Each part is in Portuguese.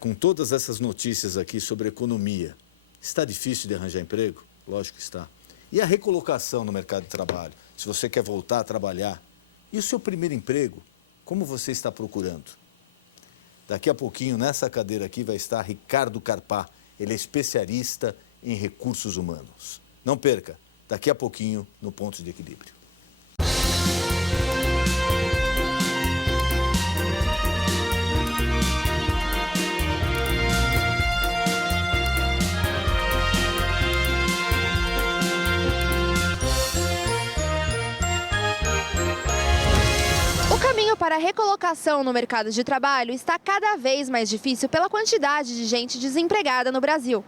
Com todas essas notícias aqui sobre economia, está difícil de arranjar emprego? Lógico que está. E a recolocação no mercado de trabalho? Se você quer voltar a trabalhar. E o seu primeiro emprego? Como você está procurando? Daqui a pouquinho, nessa cadeira aqui, vai estar Ricardo Carpá. Ele é especialista em recursos humanos. Não perca, daqui a pouquinho, no Ponto de Equilíbrio. Para a recolocação no mercado de trabalho está cada vez mais difícil pela quantidade de gente desempregada no Brasil.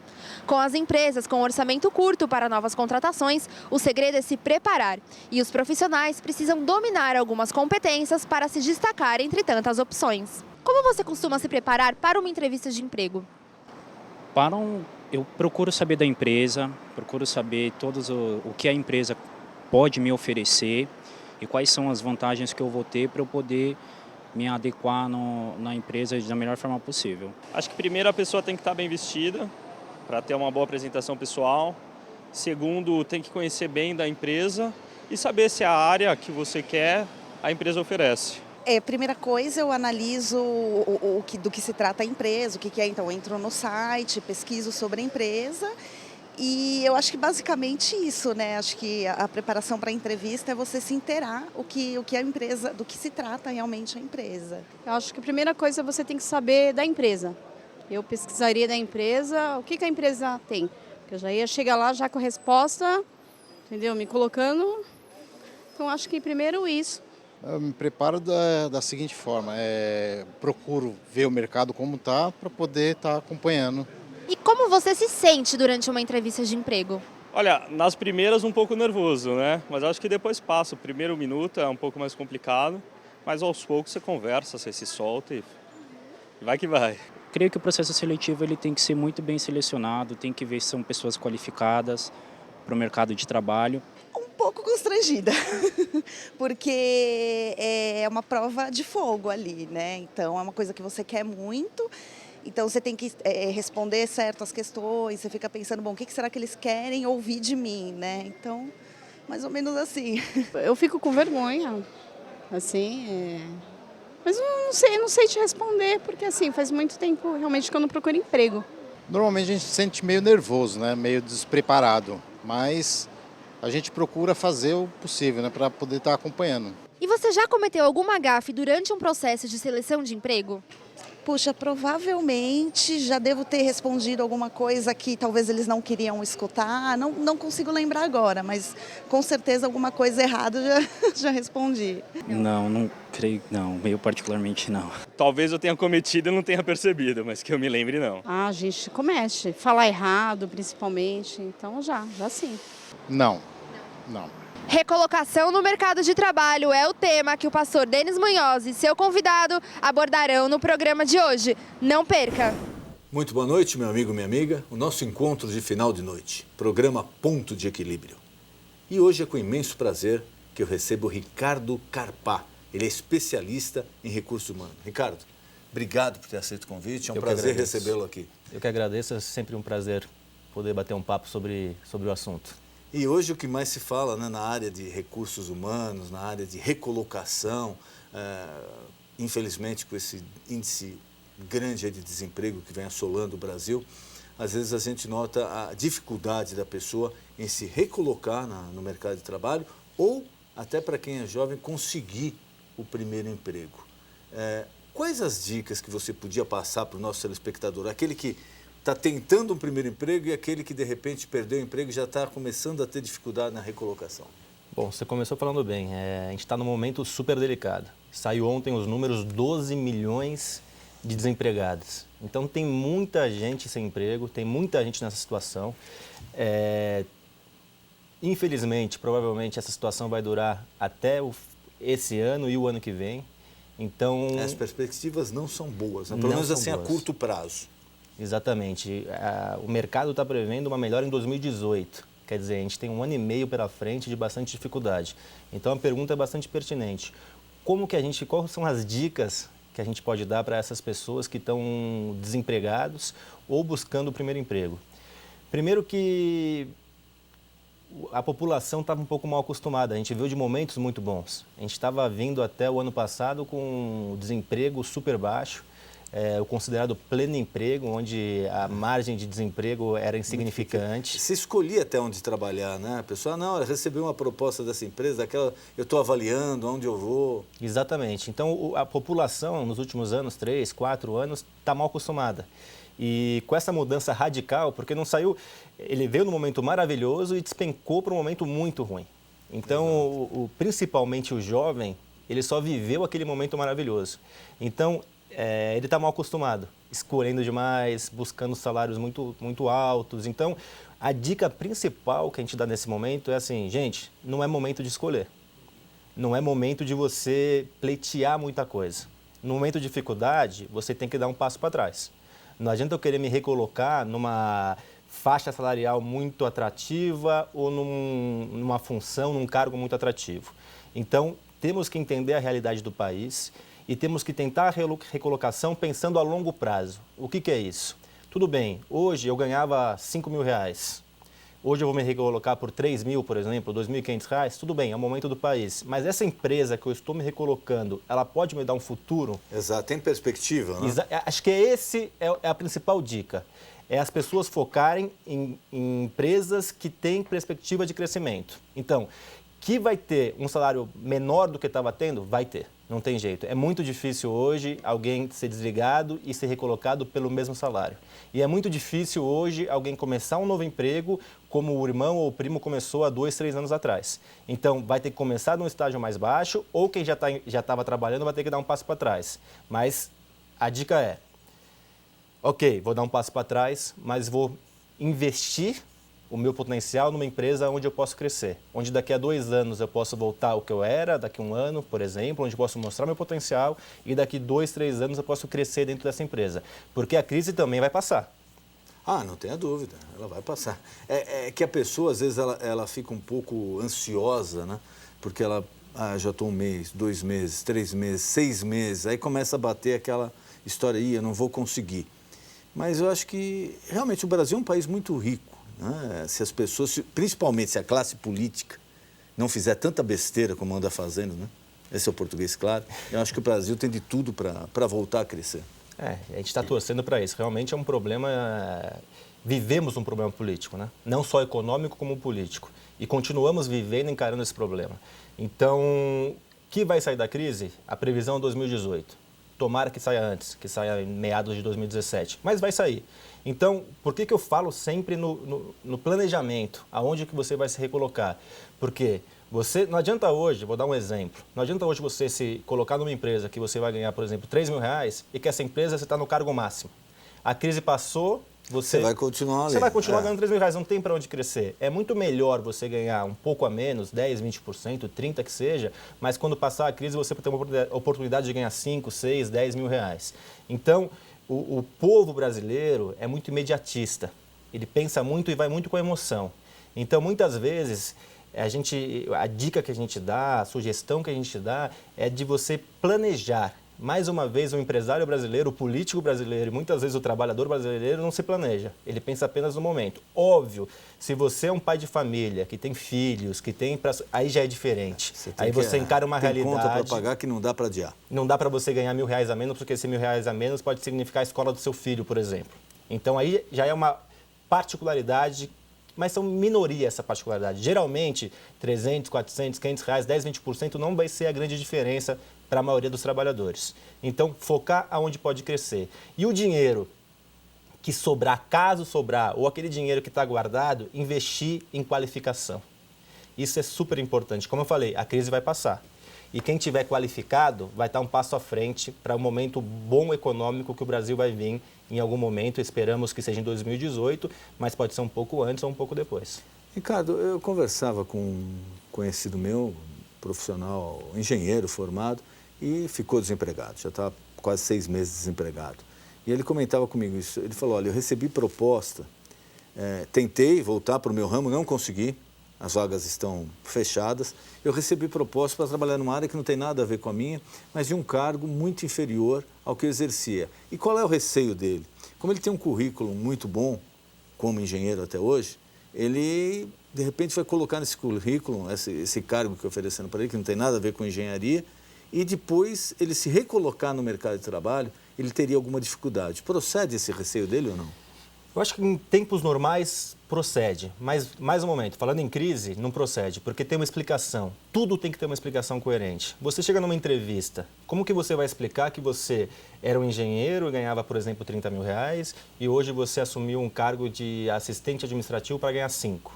Com as empresas com orçamento curto para novas contratações, o segredo é se preparar. E os profissionais precisam dominar algumas competências para se destacar entre tantas opções. Como você costuma se preparar para uma entrevista de emprego? Eu procuro saber da empresa, procuro saber o que a empresa pode me oferecer e quais são as vantagens que eu vou ter para eu poder me adequar na empresa da melhor forma possível. Acho que primeiro a pessoa tem que estar bem vestida para ter uma boa apresentação pessoal. Segundo, tem que conhecer bem da empresa e saber se a área que você quer a empresa oferece. Primeira coisa, eu analiso do que se trata a empresa, o que é. Então, eu entro no site, pesquiso sobre a empresa. E eu acho que basicamente isso, né? Acho que a preparação para a entrevista é você se inteirar o que a empresa, do que se trata realmente a empresa. Eu acho que a primeira coisa você tem que saber da empresa. Eu pesquisaria da empresa, o que a empresa tem. Porque eu já ia chegar lá já com a resposta, entendeu? Me colocando. Então acho que primeiro isso. Eu me preparo da seguinte forma, procuro ver o mercado como está para poder estar acompanhando. E como você se sente durante uma entrevista de emprego? Olha, nas primeiras um pouco nervoso, né? Mas acho que depois passa. O primeiro minuto é um pouco mais complicado, mas aos poucos você conversa, você se solta e vai que vai. Creio que o processo seletivo ele tem que ser muito bem selecionado, tem que ver se são pessoas qualificadas para o mercado de trabalho. Um pouco constrangida, porque é uma prova de fogo ali, né? Então é uma coisa que você quer muito. Então você tem que responder certas questões, você fica pensando, bom, o que será que eles querem ouvir de mim, né? Então, mais ou menos assim. Eu fico com vergonha, assim, mas não sei te responder, porque assim, faz muito tempo realmente que eu não procuro emprego. Normalmente a gente se sente meio nervoso, né? Meio despreparado, mas a gente procura fazer o possível, né? Para poder estar acompanhando. E você já cometeu alguma gafe durante um processo de seleção de emprego? Puxa, provavelmente já devo ter respondido alguma coisa que talvez eles não queriam escutar. Não consigo lembrar agora, mas com certeza alguma coisa errada já respondi. Não creio, não, meio particularmente não. Talvez eu tenha cometido e não tenha percebido, mas que eu me lembre não. A gente comete, falar errado principalmente, então já sim. Não. Recolocação no mercado de trabalho é o tema que o pastor Denis Munhoz e seu convidado abordarão no programa de hoje. Não perca! Muito boa noite, meu amigo, minha amiga. O nosso encontro de final de noite, programa Ponto de Equilíbrio. E hoje é com imenso prazer que eu recebo o Ricardo Carpá. Ele é especialista em recursos humanos. Ricardo, obrigado por ter aceito o convite. É um prazer recebê-lo aqui. Eu que agradeço, é sempre um prazer poder bater um papo sobre o assunto. E hoje o que mais se fala, né, na área de recursos humanos, na área de recolocação, infelizmente com esse índice grande de desemprego que vem assolando o Brasil, às vezes a gente nota a dificuldade da pessoa em se recolocar no mercado de trabalho ou até para quem é jovem conseguir o primeiro emprego. Quais as dicas que você podia passar para o nosso telespectador, aquele que está tentando um primeiro emprego e aquele que de repente perdeu o emprego e já está começando a ter dificuldade na recolocação? Bom, você começou falando bem, a gente está num momento super delicado. Saiu ontem os números, 12 milhões de desempregados. Então tem muita gente sem emprego, tem muita gente nessa situação. Infelizmente, provavelmente essa situação vai durar até esse ano e o ano que vem. Então, as perspectivas não são boas, né? Pelo menos assim a curto prazo. Exatamente. O mercado está prevendo uma melhora em 2018. Quer dizer, a gente tem 1 ano e meio pela frente de bastante dificuldade. Então, a pergunta é bastante pertinente. Quais são as dicas que a gente pode dar para essas pessoas que estão desempregados ou buscando o primeiro emprego? Primeiro que a população estava um pouco mal acostumada, a gente veio de momentos muito bons. A gente estava vindo até o ano passado com o desemprego super baixo, o considerado pleno emprego, onde a margem de desemprego era insignificante. Você escolhia até onde trabalhar, né? A pessoa, não, eu recebi uma proposta dessa empresa, daquela, eu estou avaliando onde eu vou. Exatamente. Então, a população, nos últimos anos, 3, 4 anos, está mal acostumada. E com essa mudança radical, porque não saiu, ele veio num momento maravilhoso e despencou para um momento muito ruim. Então, principalmente o jovem, ele só viveu aquele momento maravilhoso. Então, ele está mal acostumado, escolhendo demais, buscando salários muito altos. Então, a dica principal que a gente dá nesse momento é assim, gente, não é momento de escolher. Não é momento de você pleitear muita coisa. No momento de dificuldade, você tem que dar um passo para trás. Não adianta eu querer me recolocar numa faixa salarial muito atrativa ou numa função, num cargo muito atrativo. Então, temos que entender a realidade do país e temos que tentar a recolocação pensando a longo prazo. O que é isso? Tudo bem, hoje eu ganhava R$5.000. Hoje eu vou me recolocar por R$3.000, por exemplo, R$2.500, tudo bem, é o momento do país. Mas essa empresa que eu estou me recolocando, ela pode me dar um futuro? Exato, tem perspectiva, né? Acho que esse é a principal dica. É as pessoas focarem em empresas que têm perspectiva de crescimento. Então, que vai ter um salário menor do que estava tendo? Vai ter, não tem jeito. É muito difícil hoje alguém ser desligado e ser recolocado pelo mesmo salário. E é muito difícil hoje alguém começar um novo emprego como o irmão ou o primo começou há 2, 3 anos atrás. Então, vai ter que começar num estágio mais baixo ou quem já estava trabalhando vai ter que dar um passo para trás. Mas a dica é, ok, vou dar um passo para trás, mas vou investir o meu potencial numa empresa onde eu posso crescer. Onde daqui a 2 anos eu posso voltar ao que eu era, daqui a 1 ano, por exemplo, onde eu posso mostrar meu potencial e daqui 2, 3 anos eu posso crescer dentro dessa empresa. Porque a crise também vai passar. Ah, não tenha dúvida, ela vai passar. É que a pessoa, às vezes, ela fica um pouco ansiosa, né? Porque ela, já estou 1 mês, 2 meses, 3 meses, 6 meses, aí começa a bater aquela história aí, eu não vou conseguir. Mas eu acho que, realmente, o Brasil é um país muito rico. Se as pessoas, principalmente se a classe política não fizer tanta besteira como anda fazendo, né? Esse é o português claro, eu acho que o Brasil tem de tudo para voltar a crescer. A gente está torcendo para isso. Realmente é um problema, vivemos um problema político, né? Não só econômico como político. E continuamos vivendo e encarando esse problema. Então, o que vai sair da crise? A previsão é 2018. Tomara que saia antes, que saia em meados de 2017, mas vai sair. Então, por que eu falo sempre no planejamento, aonde que você vai se recolocar? Porque não adianta hoje, vou dar um exemplo, não adianta hoje você se colocar numa empresa que você vai ganhar, por exemplo, R$3.000 e que essa empresa você está no cargo máximo. A crise passou, você vai continuar ali. Você vai continuar ganhando R$3.000, não tem para onde crescer. É muito melhor você ganhar um pouco a menos, 10, 20%, 30% que seja, mas quando passar a crise você tem uma oportunidade de ganhar 5, 6, 10 mil reais. Então, o povo brasileiro é muito imediatista. Ele pensa muito e vai muito com a emoção. Então, muitas vezes, a dica que a gente dá, a sugestão que a gente dá é de você planejar. Mais uma vez, o empresário brasileiro, o político brasileiro e muitas vezes o trabalhador brasileiro não se planeja. Ele pensa apenas no momento. Óbvio, se você é um pai de família, que tem filhos, aí já é diferente. Aí você encara uma realidade. Tem conta para pagar que não dá para adiar. Não dá para você ganhar R$1.000 a menos, porque esse R$1.000 a menos pode significar a escola do seu filho, por exemplo. Então aí já é uma particularidade, mas são minoria essa particularidade. Geralmente, 300, 400, R$500, 10, 20% não vai ser a grande diferença para a maioria dos trabalhadores. Então, focar aonde pode crescer. E o dinheiro que sobrar, caso sobrar, ou aquele dinheiro que está guardado, investir em qualificação. Isso é super importante. Como eu falei, a crise vai passar. E quem tiver qualificado vai estar um passo à frente para um momento bom econômico que o Brasil vai vir em algum momento. Esperamos que seja em 2018, mas pode ser um pouco antes ou um pouco depois. Ricardo, eu conversava com um conhecido meu, profissional, engenheiro formado, e ficou desempregado. Já está quase 6 meses desempregado. E ele comentava comigo isso. Ele falou, olha, eu recebi proposta, tentei voltar para o meu ramo, não consegui. as vagas estão fechadas. Eu recebi proposta para trabalhar numa área que não tem nada a ver com a minha, mas de um cargo muito inferior ao que eu exercia. E qual é o receio dele? Como ele tem um currículo muito bom, como engenheiro até hoje, ele, de repente, vai colocar nesse currículo, esse cargo que eu oferecendo para ele, que não tem nada a ver com engenharia, e depois ele se recolocar no mercado de trabalho, ele teria alguma dificuldade. Procede esse receio dele ou não? Eu acho que em tempos normais procede, mas, mais um momento, falando em crise, não procede, porque tem uma explicação. Tudo tem que ter uma explicação coerente. Você chega numa entrevista, como que você vai explicar que você era um engenheiro e ganhava, por exemplo, 30 mil reais e hoje você assumiu um cargo de assistente administrativo para ganhar 5?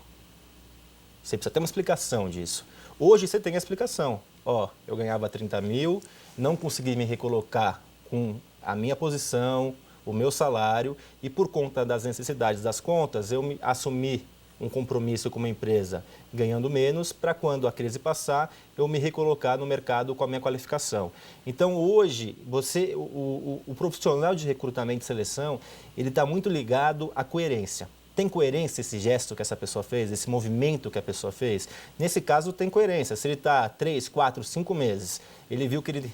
Você precisa ter uma explicação disso. Hoje você tem a explicação. Eu ganhava 30 mil, não consegui me recolocar com a minha posição, o meu salário, e por conta das necessidades das contas, eu assumi um compromisso com uma empresa ganhando menos para quando a crise passar, eu me recolocar no mercado com a minha qualificação. Então, hoje, o profissional de recrutamento e seleção, ele está muito ligado à coerência. Tem coerência esse gesto que essa pessoa fez, esse movimento que a pessoa fez? Nesse caso, tem coerência. Se ele está 3, 4, 5 meses, ele viu que ele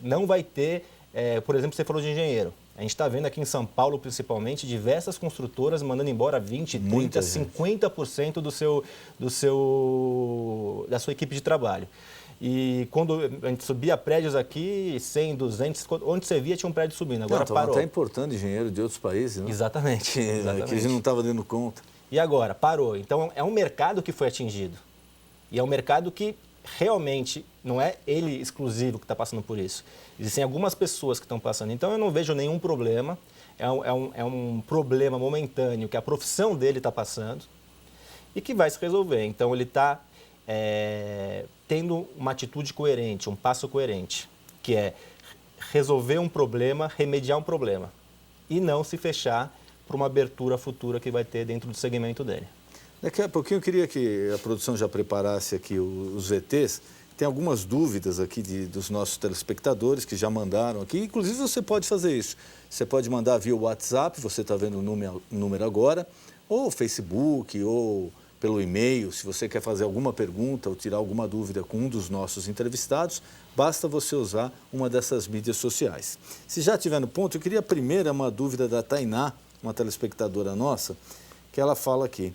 não vai ter, por exemplo, você falou de engenheiro. A gente está vendo aqui em São Paulo, principalmente, diversas construtoras mandando embora 20%, 30%, 50% da sua equipe de trabalho. E quando a gente subia prédios aqui, 100, 200, onde você via tinha um prédio subindo, agora parou. Até importando engenheiro de outros países, né? Exatamente. Que a gente não estava dando conta. E agora, parou. Então, é um mercado que foi atingido. E é um mercado que realmente não é ele exclusivo que está passando por isso. Existem algumas pessoas que estão passando. Então, eu não vejo nenhum problema. É um problema momentâneo que a profissão dele está passando e que vai se resolver. Então, ele está tendo uma atitude coerente, um passo coerente, que é resolver um problema, remediar um problema e não se fechar para uma abertura futura que vai ter dentro do segmento dele. Daqui a pouquinho eu queria que a produção já preparasse aqui os VTs. Tem algumas dúvidas aqui dos nossos telespectadores que já mandaram aqui. Inclusive, você pode fazer isso. Você pode mandar via WhatsApp, você está vendo o número agora, ou Facebook, ou pelo e-mail. Se você quer fazer alguma pergunta ou tirar alguma dúvida com um dos nossos entrevistados, basta você usar uma dessas mídias sociais. Se já estiver no ponto, eu queria primeiro uma dúvida da Tainá, uma telespectadora nossa, que ela fala aqui.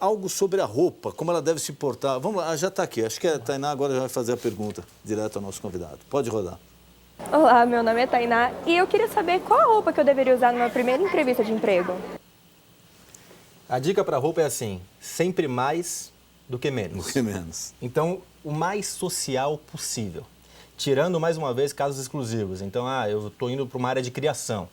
Algo sobre a roupa, como ela deve se portar. Vamos lá, já está aqui. Acho que a Tainá agora já vai fazer a pergunta direto ao nosso convidado. Pode rodar. Olá, meu nome é Tainá e eu queria saber qual a roupa que eu deveria usar numa primeira entrevista de emprego. A dica para a roupa é assim, sempre mais do que menos. Do que menos. Então, o mais social possível. Tirando, mais uma vez, casos exclusivos. Então, eu estou indo para uma área de criação.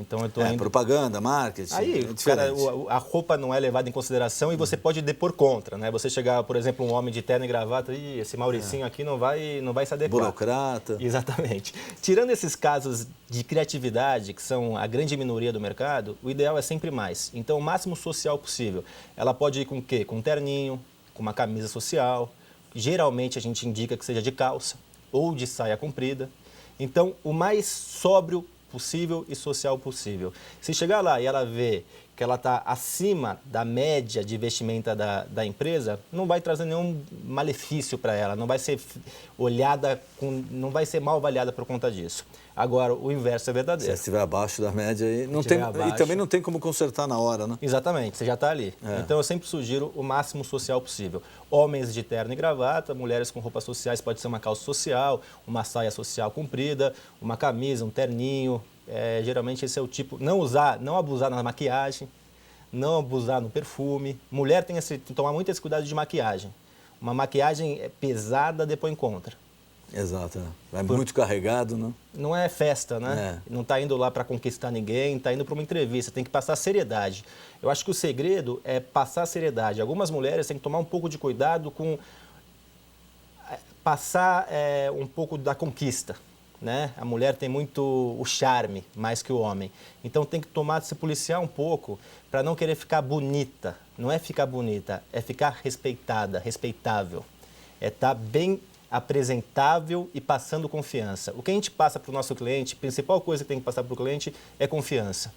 Então, eu tô indo... propaganda, marketing. Aí, cara, a roupa não é levada em consideração e você pode depor contra, né? Você chegar, por exemplo, um homem de terno e gravata, esse Mauricinho aqui não vai se adequar. Burocrata. Exatamente. Tirando esses casos de criatividade, que são a grande minoria do mercado, o ideal é sempre mais. Então, o máximo social possível. Ela pode ir com o quê? Com um terninho, com uma camisa social. Geralmente, a gente indica que seja de calça ou de saia comprida. Então, o mais sóbrio possível e social possível. Se chegar lá e ela ver que ela está acima da média de vestimenta da empresa, não vai trazer nenhum malefício para ela, não vai ser olhada, não vai ser mal avaliada por conta disso. Agora, o inverso é verdadeiro. Se estiver abaixo da média, e também não tem como consertar na hora, né? Exatamente, você já está ali. Então, eu sempre sugiro o máximo social possível. Homens de terno e gravata, mulheres com roupas sociais, pode ser uma calça social, uma saia social comprida, uma camisa, um terninho. Geralmente esse é o tipo, não abusar na maquiagem, não abusar no perfume. Mulher tem que tomar muito esse cuidado de maquiagem. Uma maquiagem pesada depois contra. Exato, vai muito carregado, né? Não é festa, né? Não está indo lá para conquistar ninguém, está indo para uma entrevista, tem que passar seriedade. Eu acho que o segredo é passar seriedade. Algumas mulheres têm que tomar um pouco de cuidado com passar um pouco da conquista. Né? A mulher tem muito o charme, mais que o homem. Então tem que se policiar um pouco para não querer ficar bonita. Não é ficar bonita, é ficar respeitada, respeitável. É estar bem apresentável e passando confiança. O que a gente passa para o nosso cliente, a principal coisa que tem que passar para o cliente é confiança.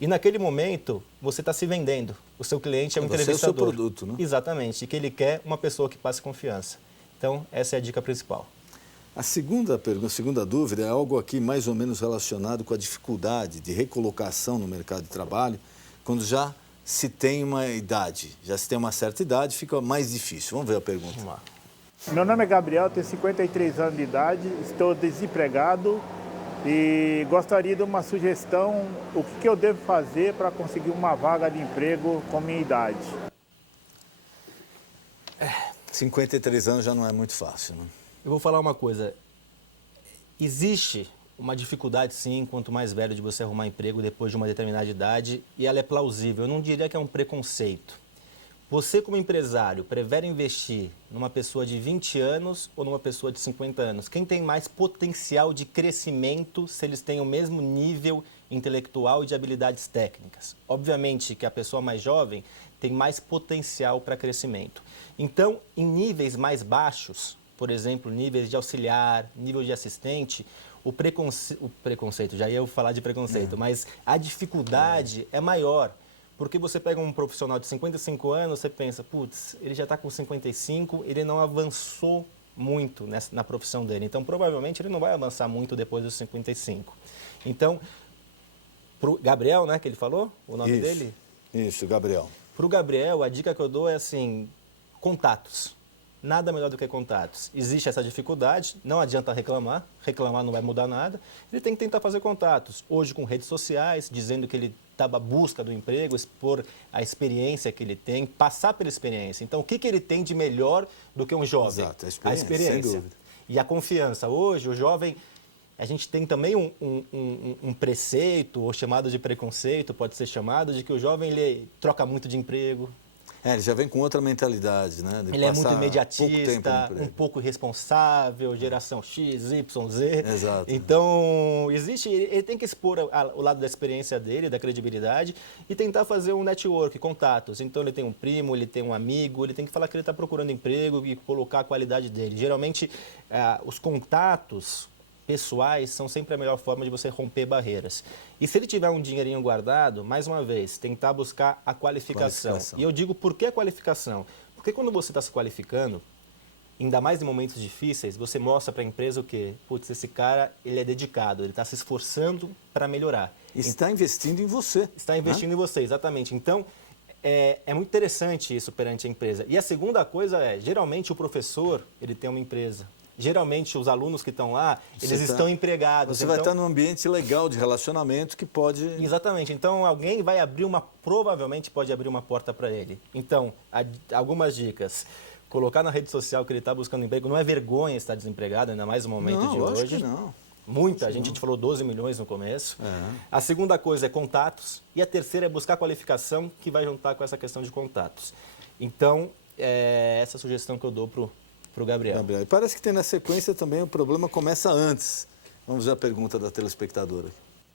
E naquele momento, você está se vendendo. O seu cliente é um Você entrevistador. é o seu produto, né? Exatamente, e que ele quer uma pessoa que passe confiança. Então, essa é a dica principal. A segunda pergunta, a segunda dúvida é algo aqui mais ou menos relacionado com a dificuldade de recolocação no mercado de trabalho, quando já se tem uma idade, já se tem uma certa idade, fica mais difícil. Vamos ver a pergunta. Vamos lá. Meu nome é Gabriel, tenho 53 anos de idade, estou desempregado e gostaria de uma sugestão, o que eu devo fazer para conseguir uma vaga de emprego com minha idade. 53 anos já não é muito fácil, né? Eu vou falar uma coisa. Existe uma dificuldade, sim, quanto mais velho, de você arrumar emprego depois de uma determinada idade, e ela é plausível. Eu não diria que é um preconceito. Você, como empresário, prefere investir numa pessoa de 20 anos ou numa pessoa de 50 anos? Quem tem mais potencial de crescimento se eles têm o mesmo nível intelectual e de habilidades técnicas? Obviamente que a pessoa mais jovem tem mais potencial para crescimento. Então, em níveis mais baixos, por exemplo, níveis de auxiliar, nível de assistente, o preconceito, já ia falar de preconceito, mas a dificuldade é maior. Porque você pega um profissional de 55 anos, você pensa, putz, ele já está com 55, ele não avançou muito na profissão dele. Então, provavelmente, ele não vai avançar muito depois dos 55. Então, para o Gabriel, né, que ele falou, o nome dele? Isso, Gabriel. Para o Gabriel, a dica que eu dou é assim, contatos. Nada melhor do que contatos. Existe essa dificuldade, não adianta reclamar não vai mudar nada. Ele tem que tentar fazer contatos. Hoje com redes sociais, dizendo que ele está à busca do emprego, expor a experiência que ele tem, passar pela experiência. Então, o que ele tem de melhor do que um jovem? Exato, a experiência. sem dúvida. E a confiança. Hoje, o jovem, a gente tem também um preceito, ou chamado de preconceito, pode ser chamado, de que o jovem ele troca muito de emprego. Ele já vem com outra mentalidade, né? Ele é muito imediatista, um pouco irresponsável, geração X, Y, Z. Exato. Então, ele tem que expor o lado da experiência dele, da credibilidade e tentar fazer um network, contatos. Então, ele tem um primo, ele tem um amigo, ele tem que falar que ele está procurando emprego e colocar a qualidade dele. Geralmente, os contatos pessoais são sempre a melhor forma de você romper barreiras. E se ele tiver um dinheirinho guardado, mais uma vez, tentar buscar a qualificação. E eu digo, por que a qualificação? Porque quando você está se qualificando, ainda mais em momentos difíceis, você mostra para a empresa o quê? Putz, esse cara, ele é dedicado, ele está se esforçando para melhorar. Está investindo em você. Está investindo em você, exatamente. Então, é muito interessante isso perante a empresa. E a segunda coisa geralmente o professor, ele tem uma empresa. Geralmente, os alunos que estão lá, eles estão empregados. Você vai estar num ambiente legal de relacionamento que pode... Exatamente. Então, alguém vai provavelmente pode abrir uma porta para ele. Então, algumas dicas. Colocar na rede social que ele está buscando emprego. Não é vergonha estar desempregado, ainda mais no momento de hoje. Que não. Muita gente, a gente falou 12 milhões no começo. A segunda coisa é contatos. E a terceira é buscar qualificação, que vai juntar com essa questão de contatos. Então, essa sugestão que eu dou para o Gabriel. E parece que tem na sequência também o problema começa antes. Vamos ver a pergunta da telespectadora.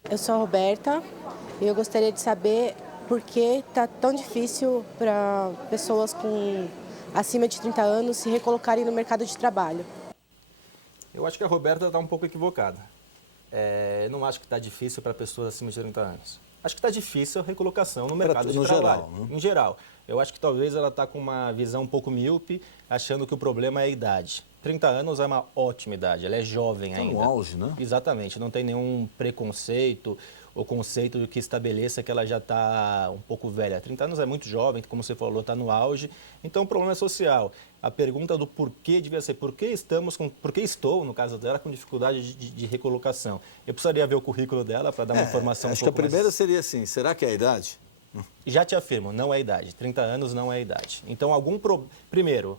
Eu sou a Roberta e eu gostaria de saber por que está tão difícil para pessoas com acima de 30 anos se recolocarem no mercado de trabalho. Eu acho que a Roberta está um pouco equivocada. Eu não acho que está difícil para pessoas acima de 30 anos. Acho que está difícil a recolocação no mercado de trabalho. Geral, né? Em geral. Eu acho que talvez ela está com uma visão um pouco míope, achando que o problema é a idade. 30 anos é uma ótima idade, ela é jovem ainda. Está no auge, né? Exatamente, não tem nenhum preconceito ou conceito que estabeleça que ela já está um pouco velha. 30 anos é muito jovem, como você falou, está no auge. Então o problema é social. A pergunta do porquê devia ser por que estou, no caso dela, com dificuldade de recolocação. Eu precisaria ver o currículo dela para dar uma informação acho um pouco que a primeira seria assim, será que é a idade? Já te afirmo, não é a idade. 30 anos não é a idade. Então, primeiro,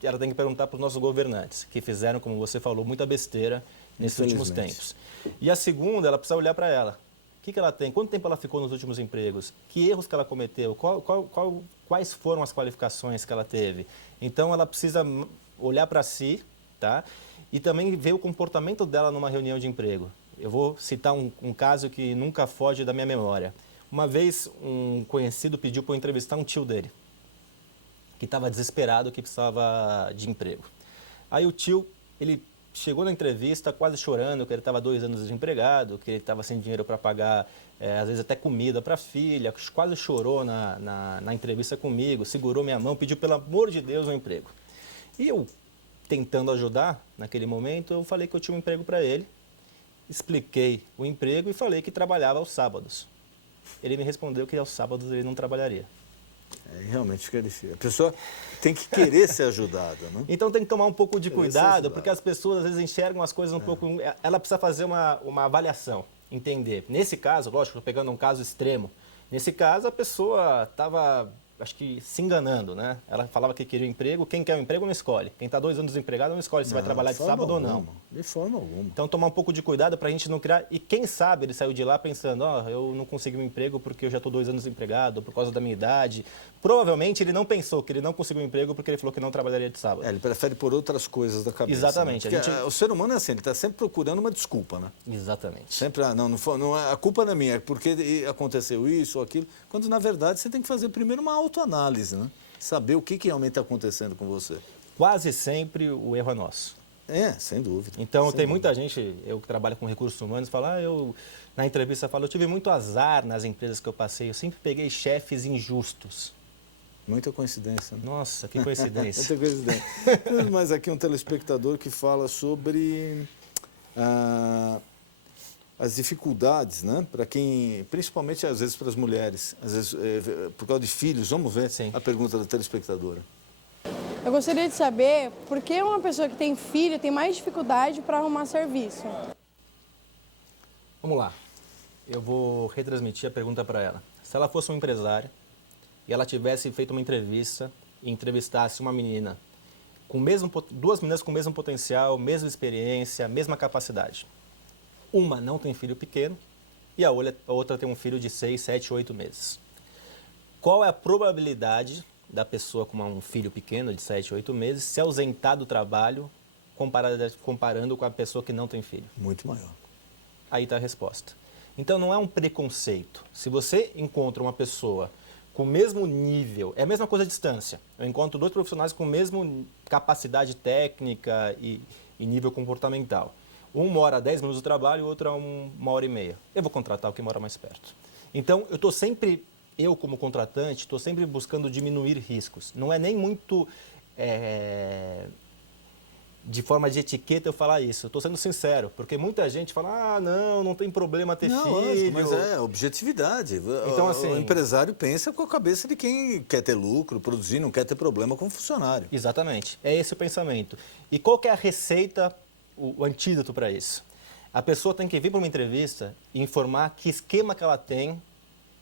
ela tem que perguntar para os nossos governantes, que fizeram, como você falou, muita besteira nesses últimos tempos. E a segunda, ela precisa olhar para ela. O que ela tem? Quanto tempo ela ficou nos últimos empregos? Que erros que ela cometeu? Quais foram as qualificações que ela teve? Então, ela precisa olhar para si, tá? E também ver o comportamento dela numa reunião de emprego. Eu vou citar um caso que nunca foge da minha memória. Uma vez, um conhecido pediu para eu entrevistar um tio dele, que estava desesperado, que precisava de emprego. Aí o tio, ele chegou na entrevista quase chorando, que ele estava 2 anos desempregado, que ele estava sem dinheiro para pagar, às vezes até comida para a filha, quase chorou na entrevista comigo, segurou minha mão, pediu pelo amor de Deus um emprego. E eu, tentando ajudar naquele momento, eu falei que eu tinha um emprego para ele, expliquei o emprego e falei que trabalhava aos sábados. Ele me respondeu que aos sábados ele não trabalharia. Realmente fica difícil. A pessoa tem que querer ser ajudada, né? Então tem que tomar um pouco de cuidado, porque as pessoas às vezes enxergam as coisas um pouco... Ela precisa fazer uma avaliação, entender. Nesse caso, lógico, estou pegando um caso extremo. Nesse caso, a pessoa estava, acho que, se enganando, né? Ela falava que queria um emprego. Quem quer um emprego não escolhe. Quem está 2 anos desempregado não escolhe se vai trabalhar de sábado ou não. De forma alguma. Então tomar um pouco de cuidado para a gente não criar... E quem sabe ele saiu de lá pensando, eu não consegui um emprego porque eu já estou 2 anos desempregado, por causa da minha idade. Provavelmente ele não pensou que ele não conseguiu um emprego porque ele falou que não trabalharia de sábado. Ele prefere pôr outras coisas da cabeça. Exatamente. Né? O ser humano é assim, ele está sempre procurando uma desculpa, né? Exatamente. Sempre, a culpa não é minha, é porque aconteceu isso ou aquilo. Quando, na verdade, você tem que fazer primeiro uma autoanálise, né? Saber o que realmente está acontecendo com você. Quase sempre o erro é nosso. Sem dúvida. Então, tem muita gente, eu que trabalho com recursos humanos, fala, na entrevista falo, eu tive muito azar nas empresas que eu passei, eu sempre peguei chefes injustos. Muita coincidência. Né? Nossa, que coincidência. Muita coincidência. Temos mais aqui um telespectador que fala sobre as dificuldades, né? Para quem, principalmente às vezes para as mulheres, às vezes por causa de filhos. Vamos ver a pergunta da telespectadora. Eu gostaria de saber por que uma pessoa que tem filho tem mais dificuldade para arrumar serviço. Vamos lá. Eu vou retransmitir a pergunta para ela. Se ela fosse uma empresária e ela tivesse feito uma entrevista e entrevistasse uma menina com 2 meninas com o mesmo potencial, mesma experiência, mesma capacidade. Uma não tem filho pequeno e a outra tem um filho de 6, 7, 8 meses. Qual é a probabilidade da pessoa com um filho pequeno de 7, 8 meses se ausentar do trabalho comparando com a pessoa que não tem filho? Muito maior. Aí está a resposta. Então não é um preconceito. Se você encontra uma pessoa com o mesmo nível, é a mesma coisa a distância. Eu encontro 2 profissionais com a mesma capacidade técnica e nível comportamental. Um mora a 10 minutos do trabalho e o outro a 1h30. Eu vou contratar o que mora mais perto. Então eu estou sempre... Eu, como contratante, estou sempre buscando diminuir riscos. Não é nem muito de forma de etiqueta eu falar isso. Eu estou sendo sincero, porque muita gente fala, não tem problema ter filho. Lógico, mas é objetividade. Então, assim, o empresário pensa com a cabeça de quem quer ter lucro, produzir, não quer ter problema com o funcionário. Exatamente, é esse o pensamento. E qual que é a receita, o antídoto para isso? A pessoa tem que vir para uma entrevista e informar que esquema que ela tem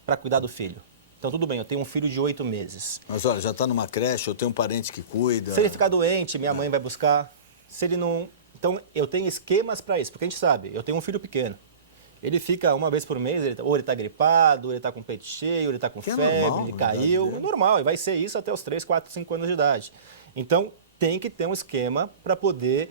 para cuidar do filho. Então, tudo bem, eu tenho um filho de 8 meses. Mas, olha, já está numa creche, eu tenho um parente que cuida. Se ele ficar doente, minha mãe vai buscar. Se ele não... Então, eu tenho esquemas para isso, porque a gente sabe, eu tenho um filho pequeno. Ele fica uma vez por mês, ou ele está gripado, ou ele está com o peito cheio, ou ele está com febre, normal, ele caiu. É normal, e vai ser isso até os 3, 4, 5 anos de idade. Então, tem que ter um esquema para poder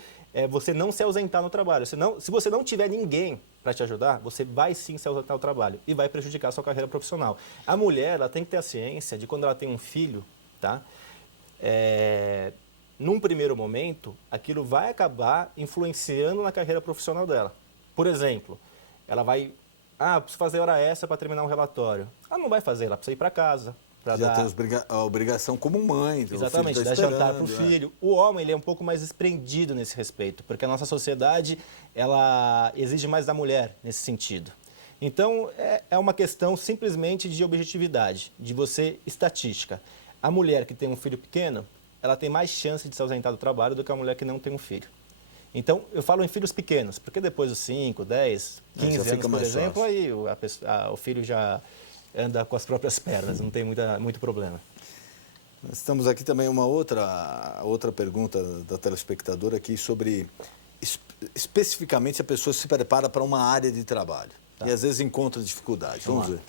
você não se ausentar no trabalho. Senão, se você não tiver ninguém para te ajudar, você vai sim se ausentar no trabalho e vai prejudicar a sua carreira profissional. A mulher, ela tem que ter a ciência de quando ela tem um filho, tá? Num primeiro momento, aquilo vai acabar influenciando na carreira profissional dela. Por exemplo, ela vai, preciso fazer hora extra para terminar um relatório. Ela não vai fazer, ela precisa ir para casa. Já tem a obrigação como mãe. Exatamente, dar jantar para o filho. O homem ele é um pouco mais desprendido nesse respeito, porque a nossa sociedade ela exige mais da mulher nesse sentido. Então, é uma questão simplesmente de objetividade, de você estatística. A mulher que tem um filho pequeno, ela tem mais chance de se ausentar do trabalho do que a mulher que não tem um filho. Então, eu falo em filhos pequenos, porque depois dos 5, 10, 15 anos, por exemplo, aí o filho já anda com as próprias pernas, não tem muito problema. Estamos aqui também uma outra pergunta da telespectadora aqui sobre, especificamente, a pessoa se prepara para uma área de trabalho e às vezes encontra dificuldade. Vamos ver.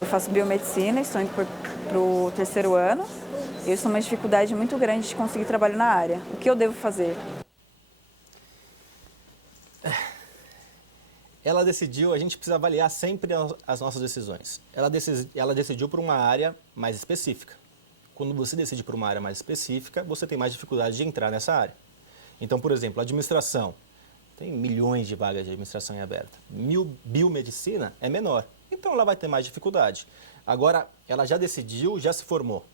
Eu faço biomedicina, estou indo para o 3º ano e eu sou uma dificuldade muito grande de conseguir trabalho na área. O que eu devo fazer? Ela decidiu, a gente precisa avaliar sempre as nossas decisões. Ela decidiu por uma área mais específica. Quando você decide por uma área mais específica, você tem mais dificuldade de entrar nessa área. Então, por exemplo, administração. Tem milhões de vagas de administração em aberta. Biomedicina é menor. Então, ela vai ter mais dificuldade. Agora, ela já decidiu, já se formou.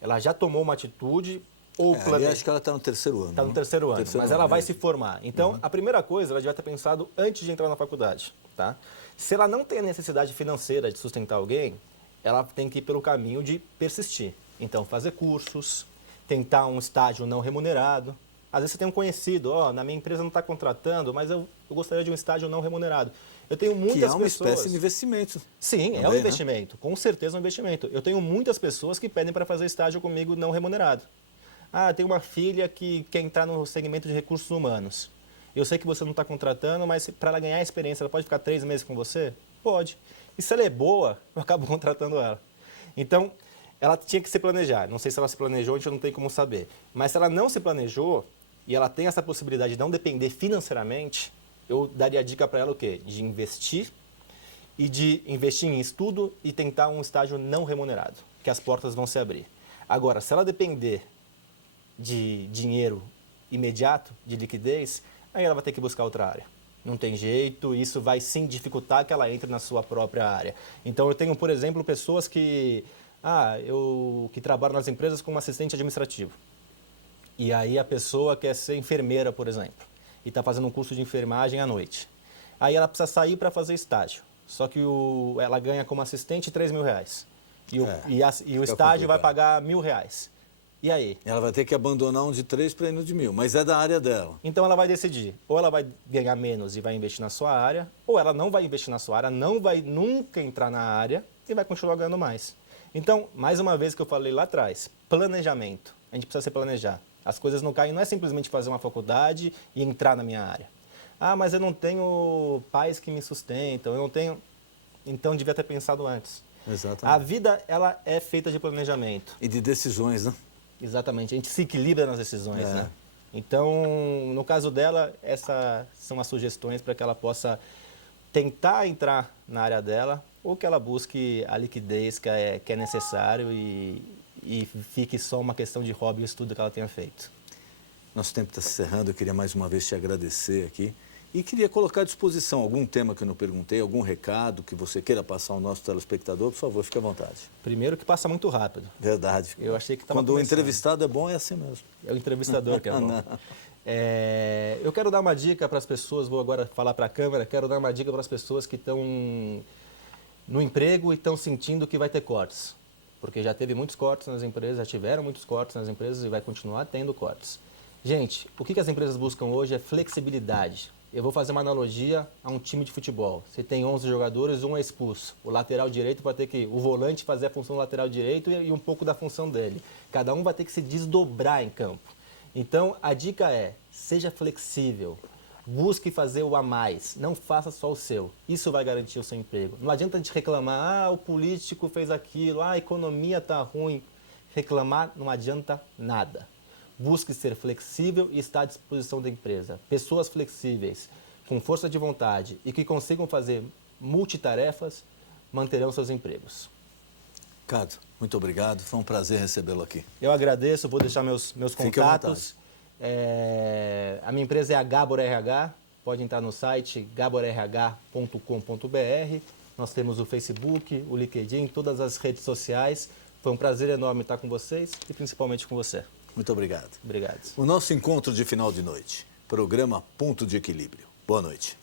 Ela já tomou uma atitude ou planeja. Acho que ela está no terceiro ano. Está no terceiro ano, mas ela vai se formar. Então, a primeira coisa, ela já vai ter pensado antes de entrar na faculdade. Tá? Se ela não tem a necessidade financeira de sustentar alguém, ela tem que ir pelo caminho de persistir. Então, fazer cursos, tentar um estágio não remunerado. Às vezes você tem um conhecido, na minha empresa não está contratando, mas eu gostaria de um estágio não remunerado. Eu tenho muitas pessoas... Que é uma espécie de investimento. Sim, também, é um investimento, né? Com certeza é um investimento. Eu tenho muitas pessoas que pedem para fazer estágio comigo não remunerado. Tem uma filha que quer entrar no segmento de recursos humanos. Eu sei que você não está contratando, mas para ela ganhar experiência, ela pode ficar 3 meses com você? Pode. E se ela é boa, eu acabo contratando ela. Então, ela tinha que se planejar. Não sei se ela se planejou, a gente não tem como saber. Mas se ela não se planejou e ela tem essa possibilidade de não depender financeiramente, eu daria a dica para ela o quê? De investir e de investir em estudo e tentar um estágio não remunerado, que as portas vão se abrir. Agora, se ela depender de dinheiro imediato, de liquidez, aí ela vai ter que buscar outra área. Não tem jeito, isso vai sim dificultar que ela entre na sua própria área. Então, eu tenho, por exemplo, pessoas que trabalham nas empresas como assistente administrativo. E aí a pessoa quer ser enfermeira, por exemplo, e está fazendo um curso de enfermagem à noite. Aí ela precisa sair para fazer estágio. Só que ela ganha como assistente R$3.000. E o estágio vai pagar R$1.000. E aí? Ela vai ter que abandonar um de 3 para ir no de 1.000, mas é da área dela. Então ela vai decidir, ou ela vai ganhar menos e vai investir na sua área, ou ela não vai investir na sua área, não vai nunca entrar na área e vai continuar ganhando mais. Então, mais uma vez que eu falei lá atrás, planejamento. A gente precisa se planejar. As coisas não caem, não é simplesmente fazer uma faculdade e entrar na minha área. Mas eu não tenho pais que me sustentam, eu não tenho... Então, devia ter pensado antes. Exatamente. A vida, ela é feita de planejamento. E de decisões, né? Exatamente. A gente se equilibra nas decisões, né? Então, no caso dela, essas são as sugestões para que ela possa tentar entrar na área dela ou que ela busque a liquidez que é necessário e fique só uma questão de hobby e estudo que ela tenha feito. Nosso tempo está se encerrando, eu queria mais uma vez te agradecer aqui e queria colocar à disposição algum tema que eu não perguntei, algum recado que você queira passar ao nosso telespectador, por favor, fique à vontade. Primeiro que passa muito rápido. Verdade. Eu achei que estava Quando começando. O entrevistado é bom, é assim mesmo. É o entrevistador que é bom. Eu quero dar uma dica para as pessoas, vou agora falar para a câmera, quero dar uma dica para as pessoas que estão no emprego e estão sentindo que vai ter cortes. Porque já teve muitos cortes nas empresas, já tiveram muitos cortes nas empresas e vai continuar tendo cortes. Gente, o que as empresas buscam hoje é flexibilidade. Eu vou fazer uma analogia a um time de futebol. Se tem 11 jogadores, um é expulso. O lateral direito vai ter que, o volante fazer a função do lateral direito e um pouco da função dele. Cada um vai ter que se desdobrar em campo. Então, a dica é, seja flexível. Busque fazer o a mais, não faça só o seu. Isso vai garantir o seu emprego. Não adianta a gente reclamar, o político fez aquilo, a economia está ruim. Reclamar não adianta nada. Busque ser flexível e estar à disposição da empresa. Pessoas flexíveis, com força de vontade e que consigam fazer multitarefas, manterão seus empregos. Cado, muito obrigado. Foi um prazer recebê-lo aqui. Eu agradeço, vou deixar meus contatos. A minha empresa é a Gabor RH, pode entrar no site gaborrh.com.br. Nós temos o Facebook, o LinkedIn, todas as redes sociais. Foi um prazer enorme estar com vocês e principalmente com você. Muito obrigado. Obrigado. O nosso encontro de final de noite, programa Ponto de Equilíbrio. Boa noite.